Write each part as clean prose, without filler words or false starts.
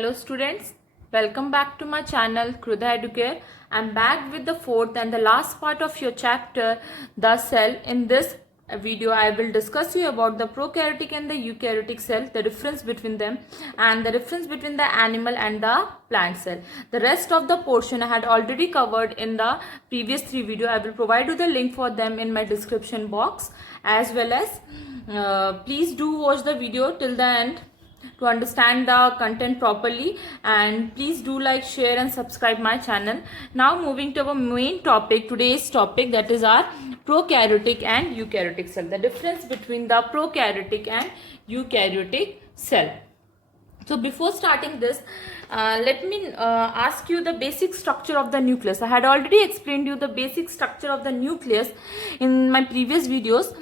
Hello students, welcome back to my channel KRIDHA Educare. I'm back with the fourth and the last part of your chapter, the cell. In this video, I will discuss you about the prokaryotic and the eukaryotic cell, the difference between them and the difference between the animal and the plant cell. The rest of the portion I had already covered in the previous three videos. I will provide you the link for them in my description box, as well as please do watch the video till the end to understand the content properly, and please do like, share and subscribe my channel. Now moving to our main topic, today's topic, that is our prokaryotic and eukaryotic cell, the difference between the prokaryotic and eukaryotic cell. So before starting this, let me ask you the basic structure of the nucleus. I had already explained you the basic structure of the nucleus in my previous videos.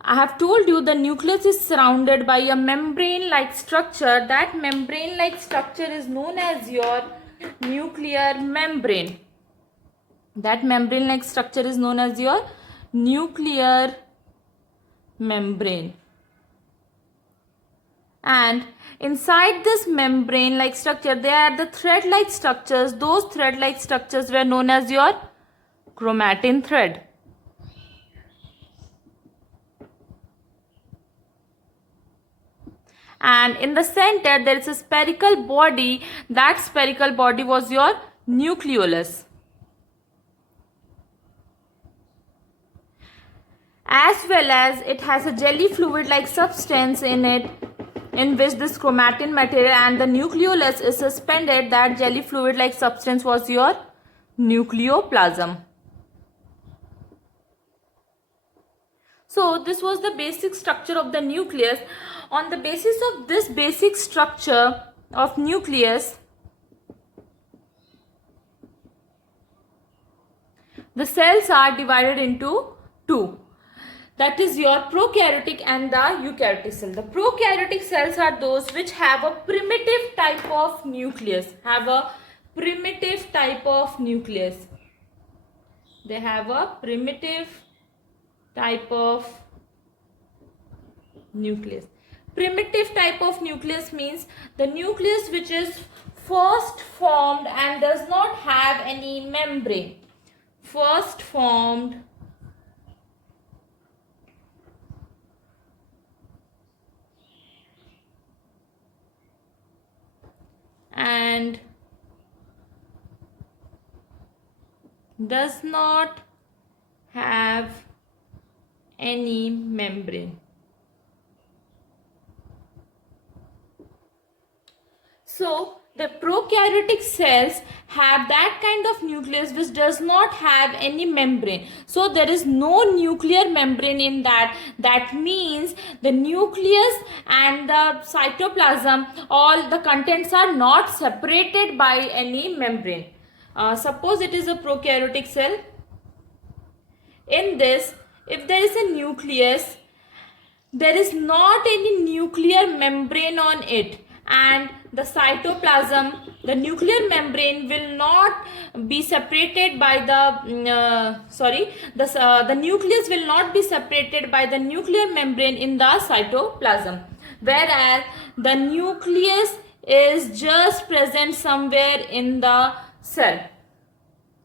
I have told you the nucleus is surrounded by a membrane-like structure. That membrane-like structure is known as your nuclear membrane. That membrane-like structure is known as your nuclear membrane. And inside this membrane-like structure, there are the thread-like structures. Those thread-like structures were known as your chromatin thread. And in the center there is a spherical body. That spherical body was your nucleolus. As well as it has a jelly fluid like substance in it, in which this chromatin material and the nucleolus is suspended. That jelly fluid like substance was your nucleoplasm. So this was the basic structure of the nucleus. On the basis of this basic structure of nucleus, the cells are divided into two. That is your prokaryotic and the eukaryotic cell. The prokaryotic cells are those which have a primitive type of nucleus. They have a primitive type of nucleus. Primitive type of nucleus means the nucleus which is first formed and does not have any membrane. First formed and does not have any membrane. So the prokaryotic cells have that kind of nucleus which does not have any membrane. So there is no nuclear membrane in that. That means the nucleus and the cytoplasm, all the contents are not separated by any membrane. Suppose it is a prokaryotic cell. In this, if there is a nucleus, there is not any nuclear membrane on it, and the cytoplasm, the nuclear membrane will not be separated by the nucleus will not be separated by the nuclear membrane in the cytoplasm, whereas the nucleus is just present somewhere in the cell.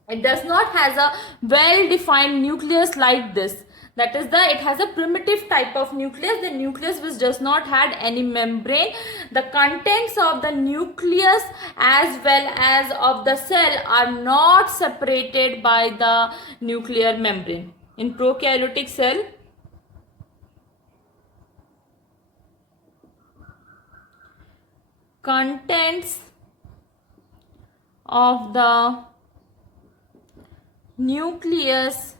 It does not has a well-defined nucleus like this. That is, it has a primitive type of nucleus, the nucleus which does not have any membrane. The contents of the nucleus as well as of the cell are not separated by the nuclear membrane. In prokaryotic cell, contents of the nucleus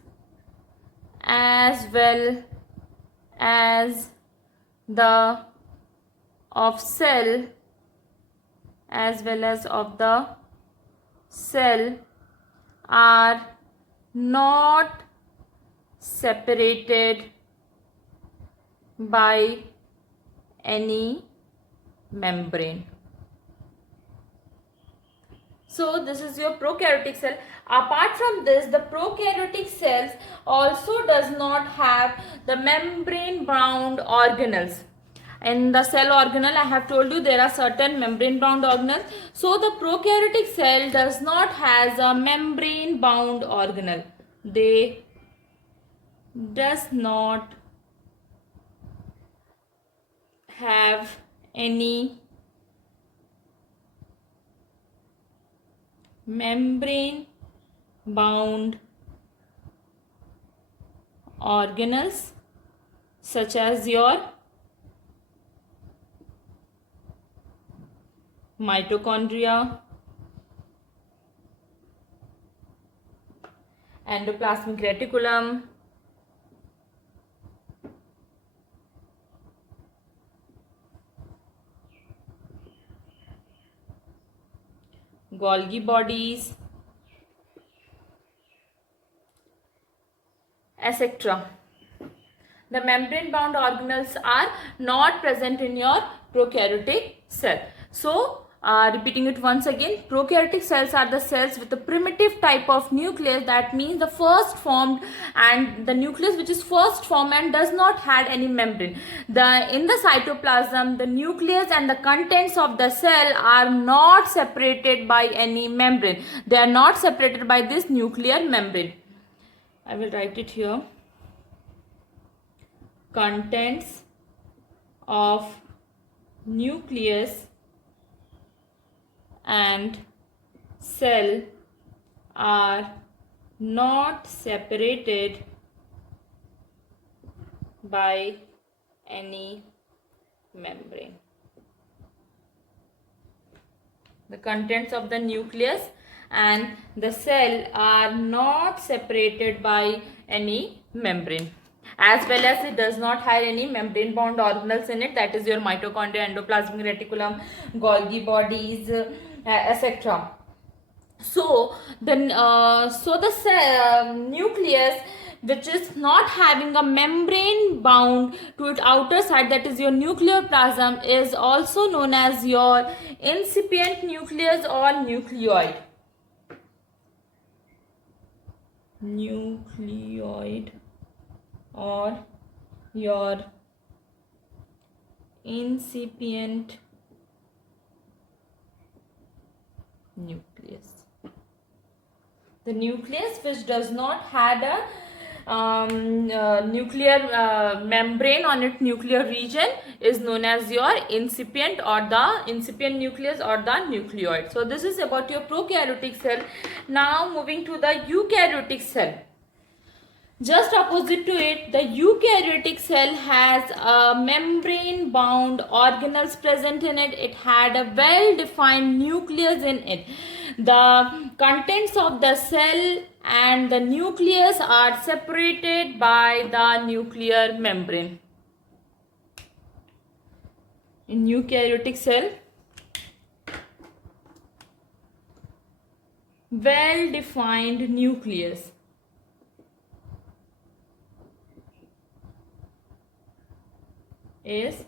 as well as the of cell are not separated by any membrane. So this is your prokaryotic cell. Apart from this, the prokaryotic cells also does not have the membrane bound organelles. In the cell organelle, I have told you there are certain membrane bound organelles. So the prokaryotic cell does not has a membrane bound organelle. They does not have any membrane bound organelles such as your mitochondria, endoplasmic reticulum, Golgi bodies, etc. The membrane bound organelles are not present in your prokaryotic cell. So, repeating it once again, prokaryotic cells are the cells with the primitive type of nucleus. That means the first formed, and the nucleus which is first formed and does not had any membrane. In the cytoplasm, the nucleus and the contents of the cell are not separated by any membrane. They are not separated by this nuclear membrane. I will write it here. Contents of nucleus and cell are not separated by any membrane. The contents of the nucleus and the cell are not separated by any membrane. As well as it does not have any membrane bound organelles in it, that is your mitochondria, endoplasmic reticulum, Golgi bodies, etc. So the cell, nucleus which is not having a membrane bound to its outer side, that is your nucleoplasm, is also known as your incipient nucleus or nucleoid. Nucleoid or your incipient nucleus. The nucleus which does not have a nuclear membrane on its nuclear region is known as your incipient or the incipient nucleus or the nucleoid. So this is about your prokaryotic cell. Now moving to the eukaryotic cell. Just opposite to it, the eukaryotic cell has a membrane bound organelles present in it. It had a well defined nucleus in it. The contents of the cell and the nucleus are separated by the nuclear membrane. In eukaryotic cell, well defined nucleus is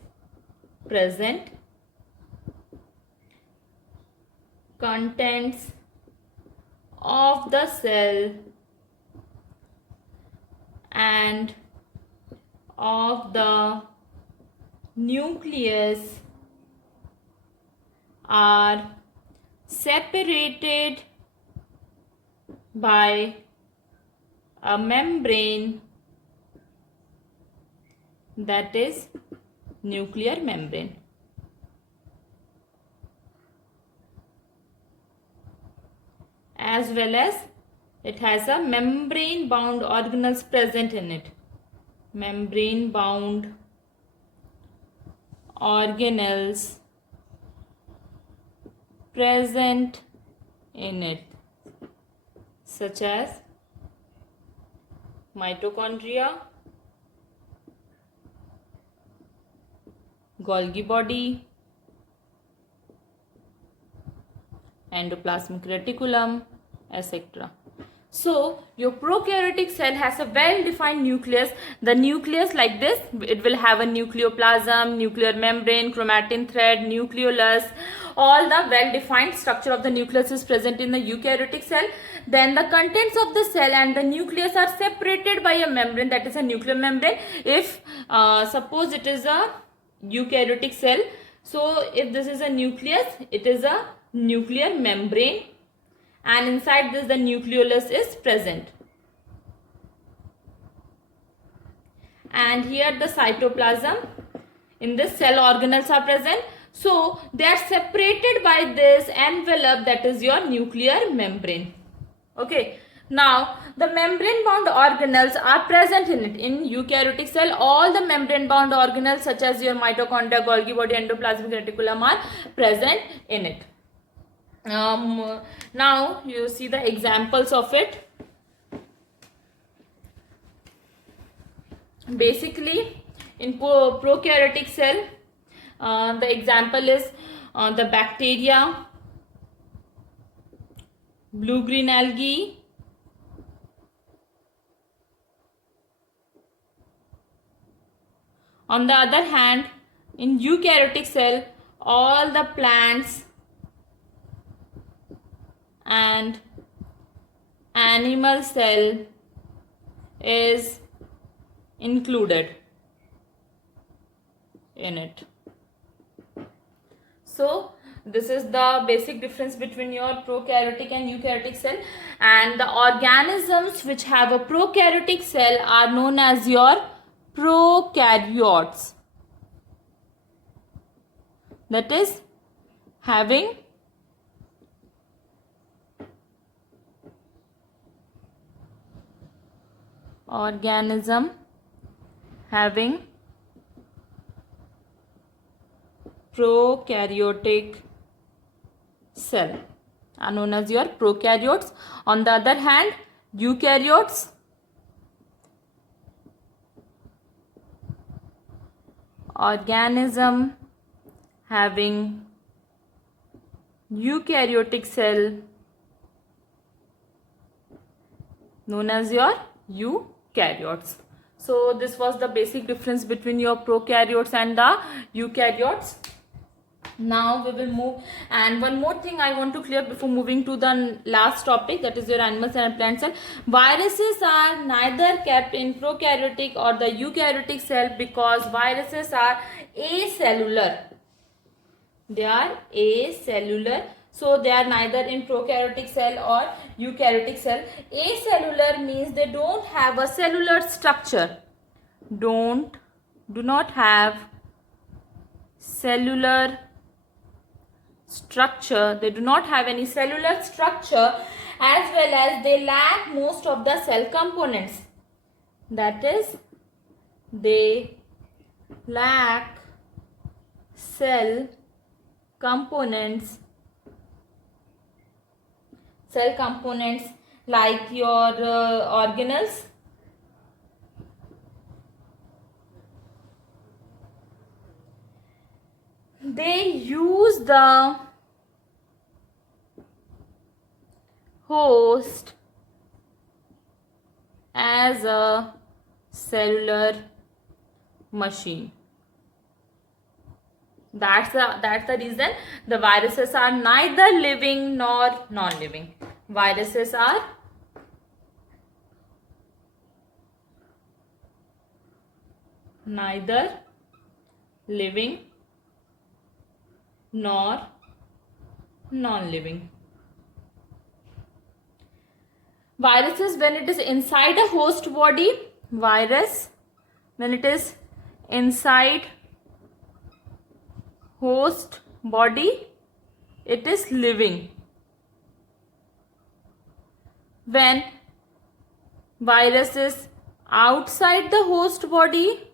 present. Contents of the cell and of the nucleus are separated by a membrane, that is nuclear membrane. As well as it has a membrane bound organelles present in it. Membrane bound organelles present in it, such as mitochondria, Golgi body, endoplasmic reticulum, etc. So your prokaryotic cell has a well defined nucleus. The nucleus like this, it will have a nucleoplasm, nuclear membrane, chromatin thread, nucleolus. All the well defined structure of the nucleus is present in the eukaryotic cell. Then the contents of the cell and the nucleus are separated by a membrane, that is a nuclear membrane. If suppose it is a eukaryotic cell. So if this is a nucleus, it is a nuclear membrane, and inside this the nucleolus is present. And here the cytoplasm. In this cell organelles are present. So they are separated by this envelope, that is your nuclear membrane. Okay. Now the membrane bound organelles are present in it. In eukaryotic cell, all the membrane bound organelles such as your mitochondria, Golgi body, endoplasmic reticulum are present in it. Now you see the examples of it. Basically, in prokaryotic cell, the example is the bacteria, blue-green algae, on the other hand, in eukaryotic cell, all the plants and animal cell is included in it. So this is the basic difference between your prokaryotic and eukaryotic cell, and the organisms which have a prokaryotic cell are known as your prokaryotes, that is having organism having prokaryotic cell are known as your prokaryotes. On the other hand, eukaryotes organism having eukaryotic cell known as your eukaryotes. So this was the basic difference between your prokaryotes and the eukaryotes. Now we will move, and one more thing I want to clear before moving to the last topic, that is your animal cell and plant cell. Viruses are neither kept in prokaryotic or the eukaryotic cell because viruses are acellular. They are acellular. So they are neither in prokaryotic cell or eukaryotic cell. Acellular means they don't have a cellular structure. Do not have cellular structure. They do not have any cellular structure, as well as they lack most of the cell components. That is, they lack cell components. Cell components like your organelles, they use the host as a cellular machine. That's the reason the viruses are neither living nor non-living. Viruses are neither living nor non-living. Viruses, when it is inside a host body, virus, when it is inside host body, it is living. When virus is outside the host body,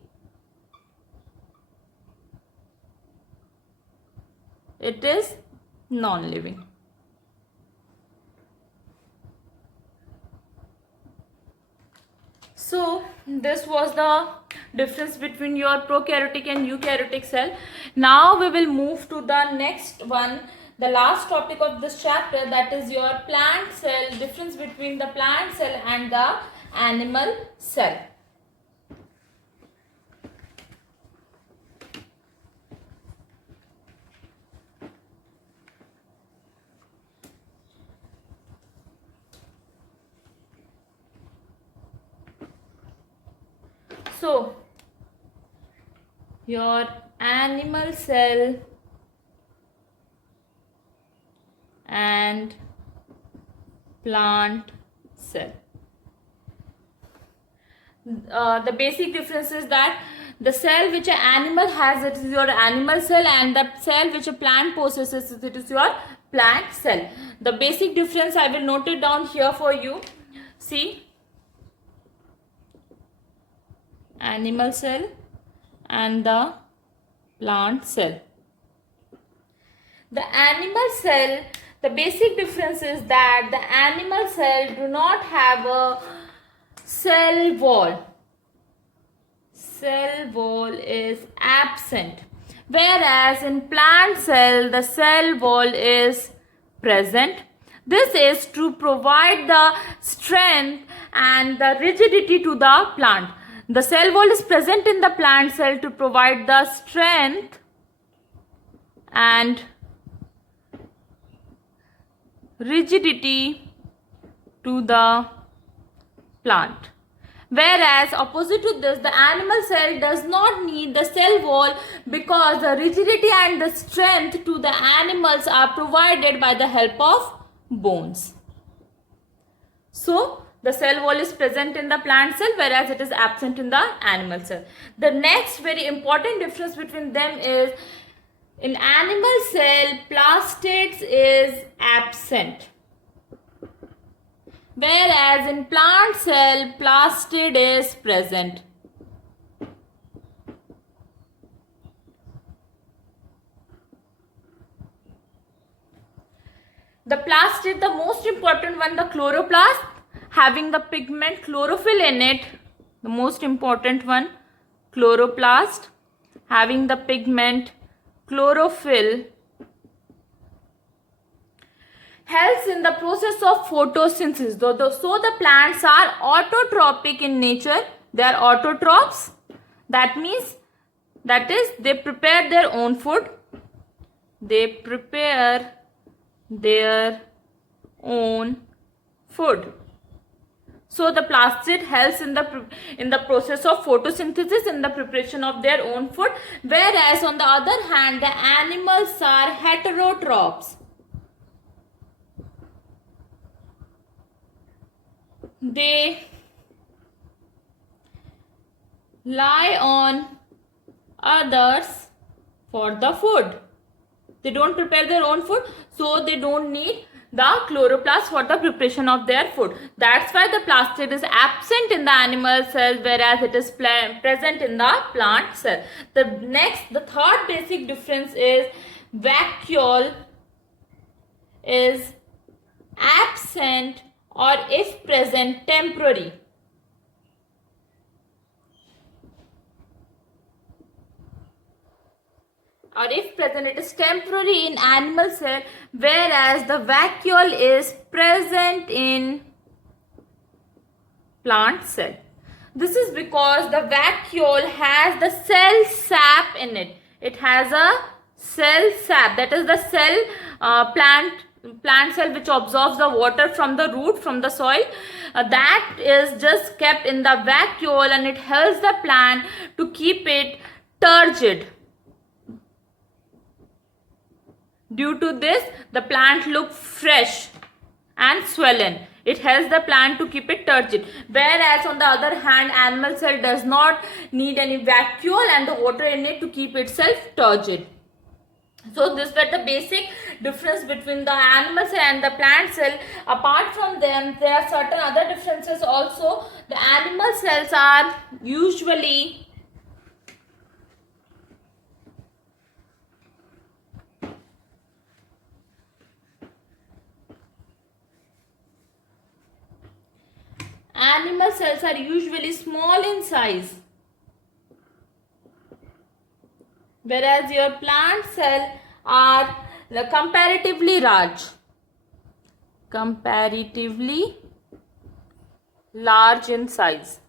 it is non-living. So this was the difference between your prokaryotic and eukaryotic cell. Now we will move to the next one, the last topic of this chapter, that is your plant cell, difference between the plant cell and the animal cell. So your animal cell and plant cell. The basic difference is that the cell which an animal has, it is your animal cell, and the cell which a plant possesses, it is your plant cell. The basic difference I will note it down here for you. See, animal cell and the plant cell. The animal cell, the basic difference is that the animal cell do not have a cell wall. Cell wall is absent, whereas in plant cell the cell wall is present. This is to provide the strength and the rigidity to the plant. The cell wall is present in the plant cell to provide the strength and rigidity to the plant. Whereas opposite to this, the animal cell does not need the cell wall because the rigidity and the strength to the animals are provided by the help of bones. So, the cell wall is present in the plant cell, whereas it is absent in the animal cell. The next very important difference between them is, in animal cell, plastids is absent, whereas in plant cell, plastid is present. The plastid, the most important one, the chloroplast, having the pigment chlorophyll in it, the most important one, chloroplast, having the pigment chlorophyll, helps in the process of photosynthesis. So the plants are autotrophic in nature. They are autotrophs. That means, that is, they prepare their own food. They prepare their own food. So the plastid helps in the process of photosynthesis, in the preparation of their own food. Whereas on the other hand, the animals are heterotrophs. They rely on others for the food. They don't prepare their own food, so they don't need the chloroplast for the preparation of their food. That's why the plastid is absent in the animal cell, whereas it is present in the plant cell. The third basic difference is vacuole is absent, or if present, temporary. Or if present, it is temporary in animal cell, whereas the vacuole is present in plant cell. This is because the vacuole has the cell sap in it. It has a cell sap, that is the cell plant cell which absorbs the water from the root, from the soil. That is just kept in the vacuole, and it helps the plant to keep it turgid. Due to this, the plant looks fresh and swollen. It helps the plant to keep it turgid. Whereas on the other hand, animal cell does not need any vacuole and the water in it to keep itself turgid. So this were the basic difference between the animal cell and the plant cell. Apart from them, there are certain other differences also. The animal cells are usually small in size, whereas your plant cell are comparatively large. Comparatively large in size.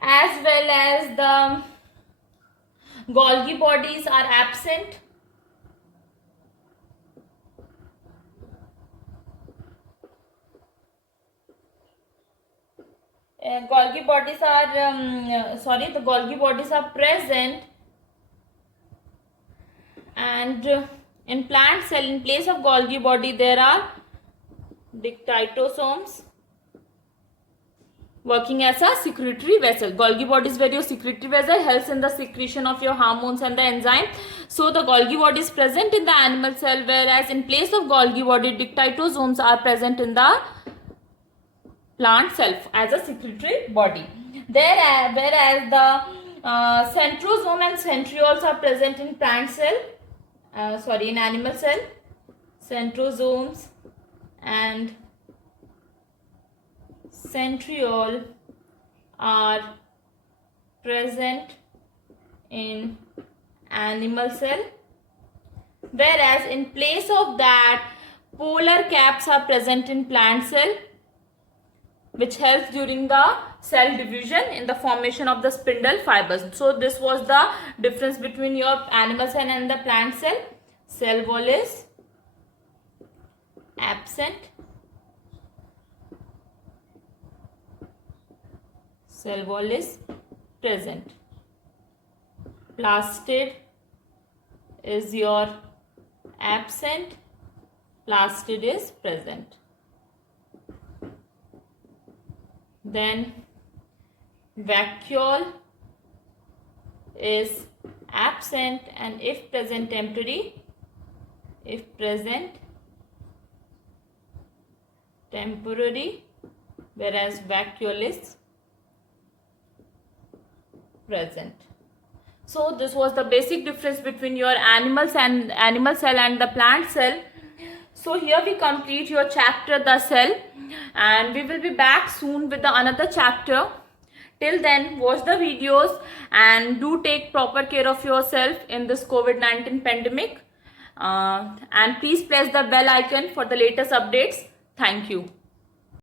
As well as the Golgi bodies are absent. Golgi bodies are the Golgi bodies are present, and in plant cell, in place of Golgi body, there are dictytosomes working as a secretory vessel. Golgi body is very secretory vessel, helps in the secretion of your hormones and the enzyme. So the Golgi body is present in the animal cell, whereas in place of Golgi body, dictytosomes are present in the plant cell as a secretory body. Whereas the centrosome and centrioles are present in plant cell, in animal cell. Centrosomes and centriole are present in animal cell, whereas in place of that, polar caps are present in plant cell, which helps during the cell division in the formation of the spindle fibers. So this was the difference between your animal cell and the plant cell. Cell wall is absent, cell wall is present. Plastid is your absent, plastid is present. Then vacuole is absent, and if present, temporary. If present, temporary, whereas vacuole is present. So this was the basic difference between your animal cell and the plant cell. So here we complete your chapter, the cell, and we will be back soon with another chapter. Till then, watch the videos and do take proper care of yourself in this COVID-19 pandemic. And please press the bell icon for the latest updates. Thank you.